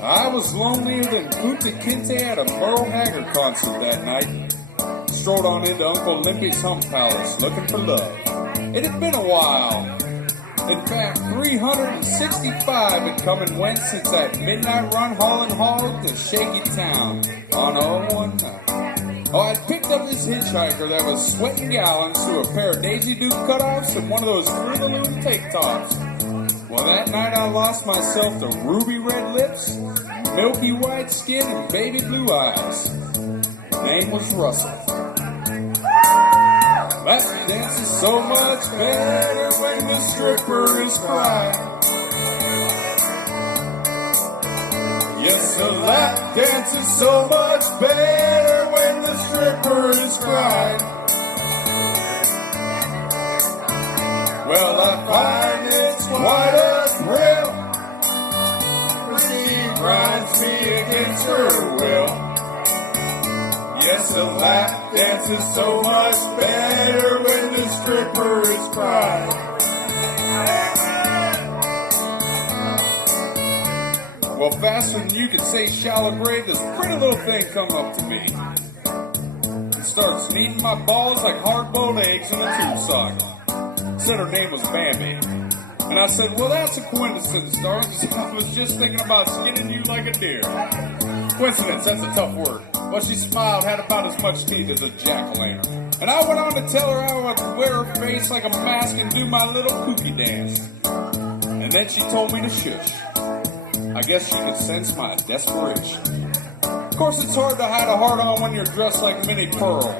I was lonelier than Kunta Kinte at a Merle Haggard concert that night. Strolled on into Uncle Limpy's Hump Palace looking for love. It had been a while. In fact, 365 had come and went since that midnight run hauling hog to Shaky Town on one night. Oh, I'd picked up this hitchhiker that was sweating gallons through a pair of Daisy Duke cutoffs and one of those Fruit-a-Loom tank tops. Well, that night I lost myself to ruby red lips, milky white skin, and baby blue eyes. Her name was Russell. Lap dance is so much better when the stripper is crying. Yes, the lap dance is so much better when the stripper is crying. Well, I find it's quite a thrill, but she grinds me against her will. Yes, the lap dance is so much better when the stripper is crying. Well, faster than you can say shallow grave, this pretty little thing come up to me. It starts kneading my balls like hard-boiled eggs in a tube sock. Said her name was Bambi. And I said, well, that's a coincidence, darling, because I was just thinking about skinning you like a deer. Coincidence, that's a tough word. Well, she smiled, had about as much teeth as a jack-o'-lantern. And I went on to tell her I would wear her face like a mask and do my little kooky dance. And then she told me to shush. I guess she could sense my desperation. Of course, it's hard to hide a heart-on when you're dressed like Minnie Pearl.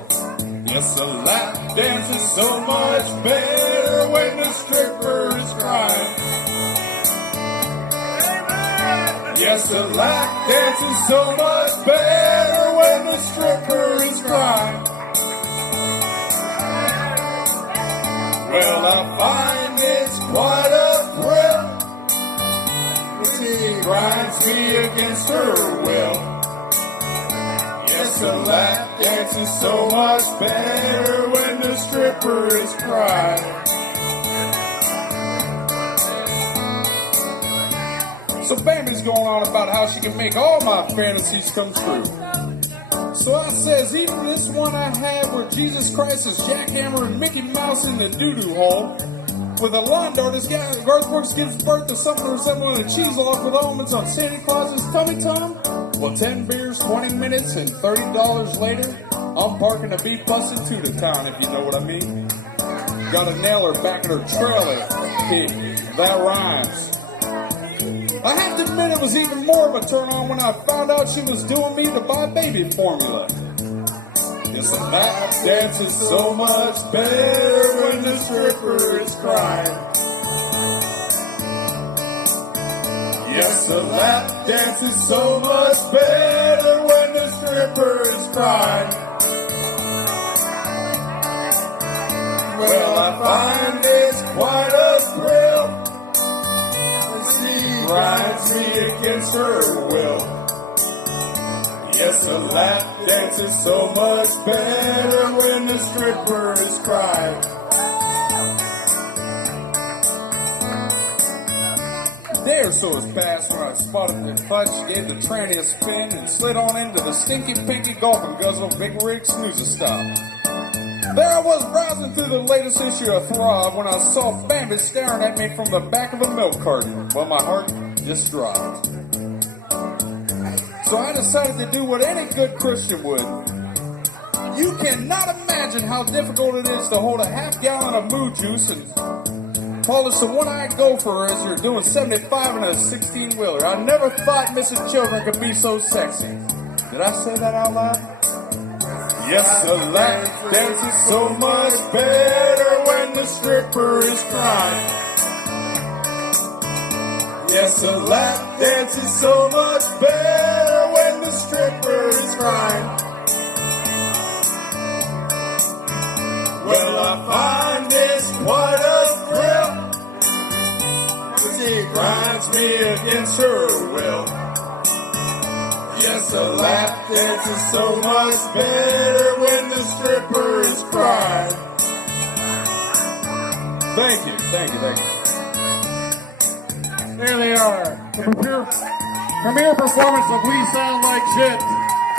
Yes, the lap dance is so much better when the stripper is crying. Yes, the lap dance is so much better when the stripper is crying. Well, I find it's quite a thrill, but she grinds me against her will. Yes, the lap dance is so much better when the stripper is crying. So Bambi's going on about how she can make all my fantasies come true. So I says, even this one I had where Jesus Christ is jackhammering Mickey Mouse in the doo-doo hole, with a lawn dart, this guy Garth Brooks gives birth to something resembling a cheese log with almonds on Santa Claus's tummy tom. Well, 10 beers, 20 minutes, and $30 later, I'm parking a B-plus in Tuda Town, if you know what I mean. Gotta nail her back in her trailer. Hey, that rhymes. I have to admit it was even more of a turn-on when I found out she was doing me to buy baby formula. Yes, the lap dance is so much better when the stripper is crying. Yes, the lap dance is so much better when the stripper is crying. Well, I find it's quite a thrill, she grinds me against her will. Yes, the lap dance is so much better when the stripper is crying. A day or so has passed when I spotted the fudge, gave the tranny a spin, and slid on into the stinky pinky gulp and guzzle Big Rig Snoozer Stop. There I was browsing through the latest issue of Throb when I saw Bambi staring at me from the back of a milk carton. Well, my heart just dropped. So I decided to do what any good Christian would. You cannot imagine how difficult it is to hold a half-gallon of moo juice and call this a one-eyed gopher as you're doing 75 in a 16-wheeler. I never thought missing children could be so sexy. Did I say that out loud? Yes, the lap dance is so much better when the stripper is crying. Yes, the lap dance is so much better when the stripper is crying. Well, I find this quite a thrill, she grinds me against her will. Yes, the lap dance is so much better when the strippers cry. Thank you, thank you, thank you. There they are. The premiere performance of We Sound Like Shit.